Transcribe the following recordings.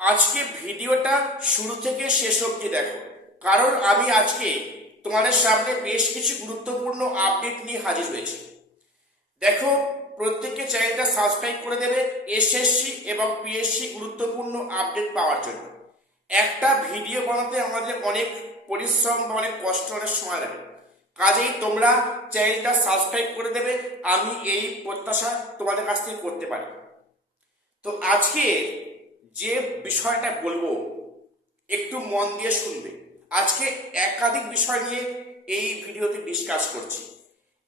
আজকে ভিডিওটা শুরু থেকে শেষ অবধি দেখো, কারণ আমি আজকে তোমাদের সামনে বেশ কিছু গুরুত্বপূর্ণ আপডেট নিয়ে হাজির হয়েছি। দেখো, প্রত্যেককে চ্যানেলটা সাবস্ক্রাইব করে দেবে এসএসসি এবং পিএসসি গুরুত্বপূর্ণ আপডেট পাওয়ার জন্য। একটা ভিডিও বানাতে আমাদের অনেক পরিশ্রম বা অনেক কষ্ট, অনেক সময় লাগে, কাজেই তোমরা চ্যানেলটা সাবস্ক্রাইব করে দেবে, আমি এই প্রত্যাশা তোমাদের কাছ থেকে করতে পারি। তো আজকে যে বিষয়টা বলবো একটু মন দিয়ে শুনবে। আজকে একাধিক বিষয় নিয়ে এই ভিডিওতে ডিসকাস করছি।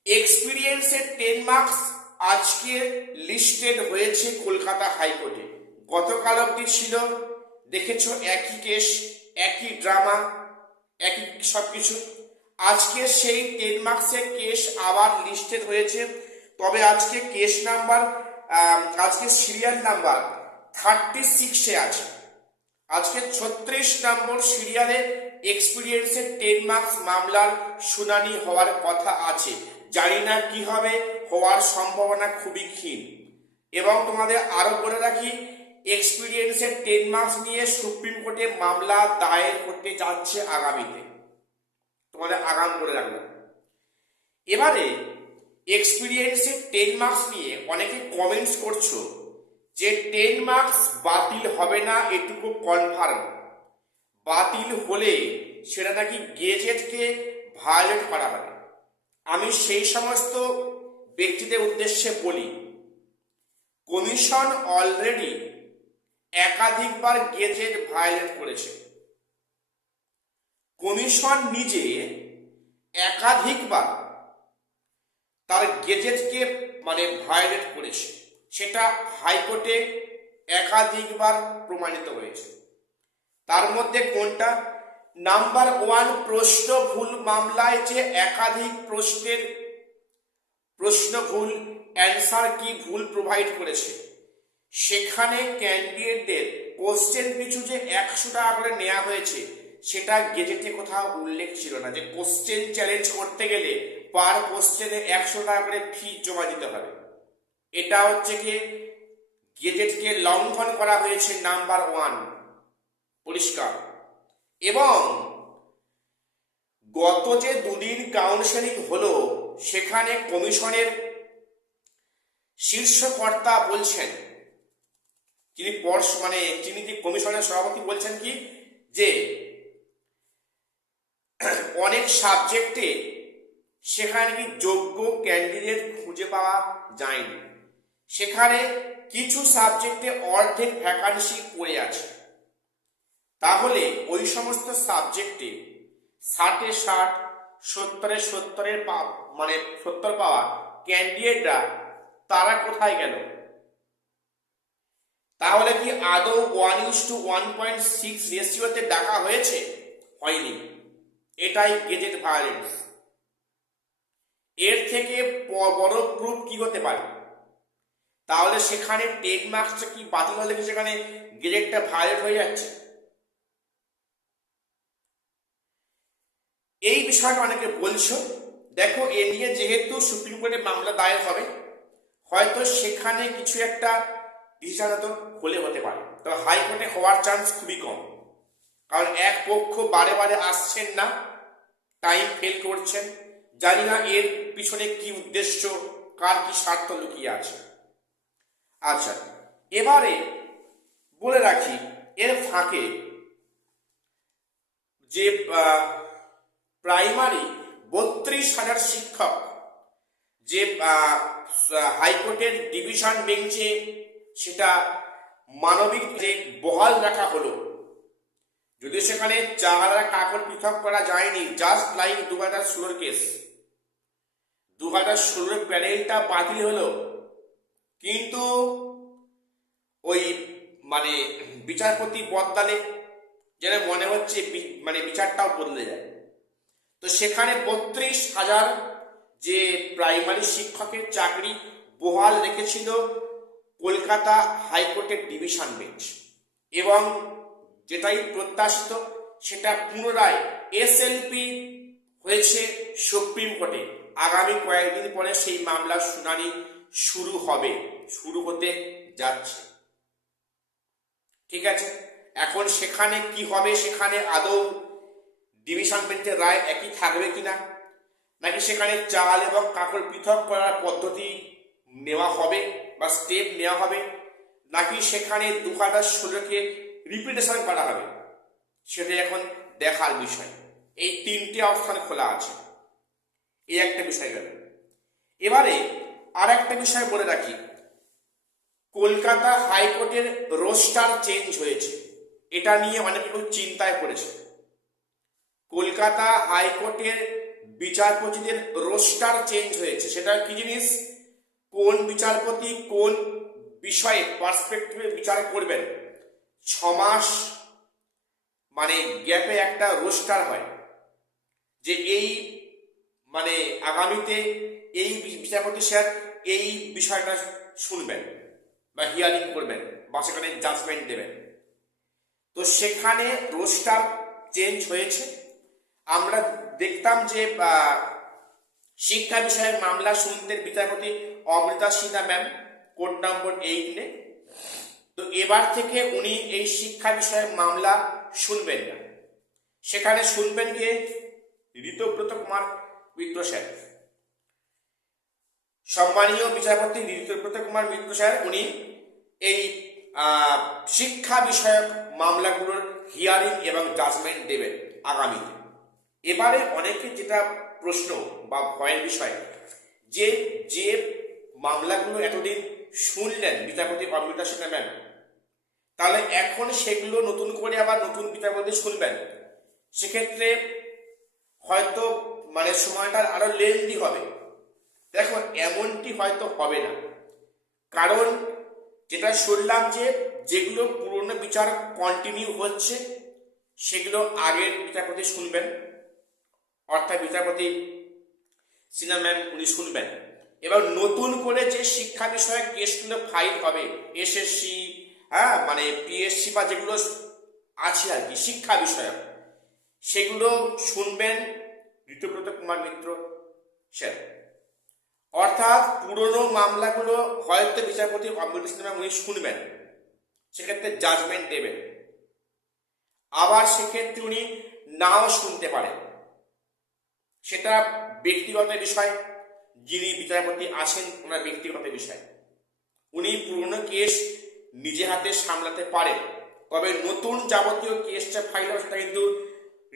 এক্সপিরিয়েন্সের 10 মার্কস আজকে লিস্টেড হয়েছে কলকাতা হাইকোর্টে। গতকাল অবধি ছিল, দেখেছো, একই কেস, একই ড্রামা, একই সবকিছু। আজকে সেই 10 মার্কসের কেস আবার লিস্টেড হয়েছে, তবে আজকে কেস নাম্বার, আজকে সিরিয়াল নাম্বার 36-এ আছে। আজকে 36 নম্বর সিরিয়ালে এক্সপিরিয়েন্সের 10 মার্কস মামলার শুনানি হওয়ার কথা আছে। জানি না কি হবে, হওয়ার সম্ভাবনা খুবই ক্ষীণ। এবং তোমাদের আরো বলে রাখি, এক্সপিরিয়েন্সের 10 মার্কস নিয়ে সুপ্রিম কোর্টে মামলা দায়ের করতে যাচ্ছে আগামীতে, তোমাদের আগাম বলে রাখলাম। এবারে এক্সপিরিয়েন্সের 10 মার্কস নিয়ে অনেকে কমেন্টস করছো যে 10 মার্কস বাতিল হবে না, এটুকু কনফার্ম। বাতিল হলে সেটা নাকি গেজেটকে ভায়োলেট করা হবে। আমি সেই সমস্ত ব্যক্তিদের উদ্দেশ্যে বলি, কমিশন অলরেডি একাধিকবার গেজেট ভায়োলেট করেছে। কমিশন নিজে একাধিকবার তার গেজেটকে ভায়োলেট করেছে, সেটা হাইকোর্টে একাধিকবার প্রমাণিত হয়েছে। তার মধ্যে কোনটা? নাম্বার 1, প্রশ্ন ভুল মামলায় যে একাধিক প্রশ্নের প্রশ্ন ভুল, অ্যান্সার কি ভুল প্রোভাইড করেছে, সেখানে ক্যান্ডিডেটদের কোশ্চেন পিছু যে 100 টাকা করে নেওয়া হয়েছে, সেটা গেজেটে কোথাও উল্লেখ ছিল না যে কোশ্চেন চ্যালেঞ্জ করতে গেলে পার কোশ্চেনে 100 টাকা করে ফি জমা দিতে হবে। এটা হচ্ছে কি গেজেটকে লঙ্ঘন করা হয়েছে, নাম্বার 1, পরিষ্কার। এবং গত যে দুদিন কাউন্সেলিং হলো, সেখানে কমিশনের শীর্ষ কর্তা বলছেন, যিনি কমিশনের সভাপতি বলছেন কি, যে অনেক সাবজেক্টে সেখানে কি যোগ্য ক্যান্ডিডেট খুঁজে পাওয়া যায়নি। সেখানে কিছু সাবজেক্টে অর্ধেক ভ্যাকান্সি পড়ে আছে। তাহলে ওই সমস্ত সাবজেক্টে 60-এ 60, 70-এ 70 পাওয়া ক্যান্ডিডেটরা তারা কোথায় গেল? তাহলে কি আদৌ 1:1.6 রেশিওতে ডাকা হয়েছে? হয়নি। এটাই গেজেট ভায়োলেন্স। এর থেকে বড় প্রুফ কি হতে পারে? তাহলে সেখানে 10 মার্কসটা কি বাতিল হলে কি সেখানে গেজেটটা ভায়োলেট হয়ে যাচ্ছে? এই বিষয়টা অনেকে বলছো। দেখো, এ নিয়ে যেহেতু সুপ্রিম কোর্টে মামলা দায়ের হবে, হয়তো সেখানে কিছু একটা ডিসিশন হলে হতে পারে, তবে হাইকোর্টে হওয়ার চান্স খুবই কম। কারণ এক পক্ষ বারে বারে আসছেন না, টাইম ফেল করছেন। জানি না এর পিছনে কি উদ্দেশ্য, কার কি স্বার্থ লুকিয়ে আছে। আচ্ছা, এবারে বলে রাখি, এর ফাঁকে যে প্রাইমারি 32,000 শিক্ষক যে হাইকোর্টের ডিভিশন বেঞ্চে সেটা মানবিক যে বহাল রাখা হলো, যদি সেখানে 4 কাগজ পৃথক করা যায়নি, জাস্ট লাইক 2016 কেস। 2016 প্যানেলটা বাতিল হলো, কিন্তু ওই বিচারপতি বদলালে যেন মনে হচ্ছে বিচারটাও বদলে যায়। তো সেখানে 32,000 যে প্রাইমারি শিক্ষকের চাকরি বহাল রেখেছিল কলকাতা হাইকোর্টের ডিভিশন বেঞ্চ, এবং যেটাই প্রত্যাশিত সেটা পুনরায় এসএলপি হয়েছে সুপ্রিম কোর্টে। আগামী কয়েকদিন পরে সেই মামলার শুনানি শুরু হতে যাচ্ছে। ঠিক আছে, এখন সেখানে কি হবে, সেখানে আদৌ ডিভিশন বেঞ্চের রায় একই থাকবে কিনা, নাকি সেখানে চাল এবং কাপড় পৃথক করার পদ্ধতি নেওয়া হবে বা স্টেপ নেওয়া হবে, নাকি সেখানে 2016কে রিপিটেশন করা হবে, সেটা এখন দেখার বিষয়। এই তিনটে অবস্থান খোলা আছে, এই একটা বিষয় গেল। এবারে আর একটা বিষয় বলে রাখি, কলকাতা হাইকোর্টের রোস্টার চেঞ্জ হয়েছে, এটা নিয়ে অনেকে খুব চিন্তায় পড়েছে। কলকাতা হাইকোর্টের বিচারপতিদের রোস্টার চেঞ্জ হয়েছে। সেটা কি জিনিস, কোন বিচারপতি কোন বিষয়ে পার্সপেক্টিভে বিচার করবেন, 6 মাস মানে গ্যাপে একটা রোস্টার হয়, যে এই মানে আগামীতে এই বিচারপতি স্যার এই বিষয়টা শুনবেন বা হিয়ারিং করবেন বা সেখানে জাজমেন্ট দেবেন। তো সেখানে রোস্টার চেঞ্জ হয়েছে। আমরা দেখতাম যে শিক্ষা বিষয়ে মামলা শুনতেন বিচারপতি Amrita Sinha ma'am, court number 8-এ। তো এবার থেকে উনি এই শিক্ষা বিষয়ে মামলা শুনবেন না, সেখানে শুনবেন গিয়ে ঋতব্রত কুমার মিত্র স্যার। সম্মানীয় বিচারপতি ঋতব্রত কুমার মিত্র স্যার উনি এই শিক্ষা বিষয়ক মামলাগুলোর হিয়ারিং এবং জাজমেন্ট দেবেন আগামীতে। এবারে অনেকে যেটা প্রশ্ন বা ভয়ের বিষয়, যে যে মামলাগুলো এতদিন শুনলেন বিচারপতি অমৃতা সিনহা ম্যাম, তাহলে এখন সেগুলো নতুন করে আবার নতুন বিচারপতি শুনবেন, সেক্ষেত্রে হয়তো মানে সময়টা আরো লেন্দি হবে। দেখো এমনটি হয়তো হবে না, কারণ যেটা শুনলাম যে যেগুলো পুরনো বিচার কন্টিনিউ হচ্ছে সেগুলো আগের বিচারপতি শুনবেন, অর্থাৎ বিচারপতি সিনহা ম্যাম উনি শুনবেন। এবার নতুন করে যে শিক্ষা বিষয়ক কেসগুলো ফাইল হবে, এসএসসি মানে পিএসসি বা যেগুলো আছে আর কি শিক্ষা বিষয়ক, সেগুলো শুনবেন ঋতব্রত কুমার মিত্র স্যার। অর্থাৎ পুরনো মামলাগুলো হয়তো বিচারপতি অমৃতা সিনহা উনি শুনবেন, সেক্ষেত্রে জাজমেন্ট দেবেন। আবার সেক্ষেত্রে উনি নাও শুনতে পারেন, সেটা ব্যক্তিগত বিষয়, যিনি বিচারপতি আছেন ওনার ব্যক্তিগত বিষয়। উনি পুরনো কেস নিজে হাতে সামলাতে পারেন, তবে নতুন যাবতীয় কেসটা ফাইল হবে সেটা কিন্তু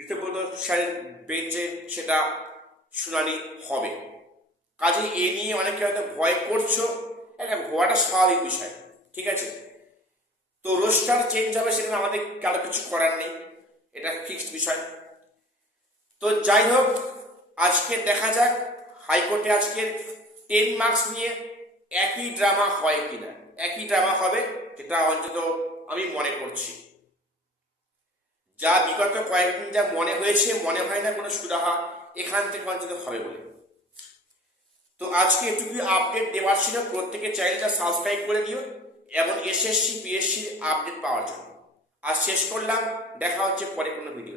ঋতব্রত স্যারের বেঞ্চে সেটা শুনানি হবে। কাজে এ নিয়ে অনেকে হয়তো ভয় করছো, একটা ভয়টা স্বাভাবিক বিষয়, ঠিক আছে। তো রোস্টার চেঞ্জ হবে, সেখানে আমাদের কারো কিছু করার নেই, এটা ফিক্সড বিষয়। তো যাই হোক, আজকে দেখা যাক হাইকোর্টে আজকের 10 মার্কস নিয়ে একই ড্রামা হয় কিনা। একই ড্রামা হবে, যেটা অন্তত আমি মনে করছি। যা বিগত কয়েকদিন যা মনে হয়েছে, মনে হয় না কোনো সুরাহা এখান থেকে অন্তত হবে বলে। তো আজকে এটুকুই আপডেট দেওয়ার ছিল। প্রত্যেকে চ্যানেলটা সাবস্ক্রাইব করে দিও এবং এসএসসি পিএসসির আপডেট পাওয়ার জন্য। আর শেষ করলাম, দেখা হচ্ছে পরে কোনো ভিডিও।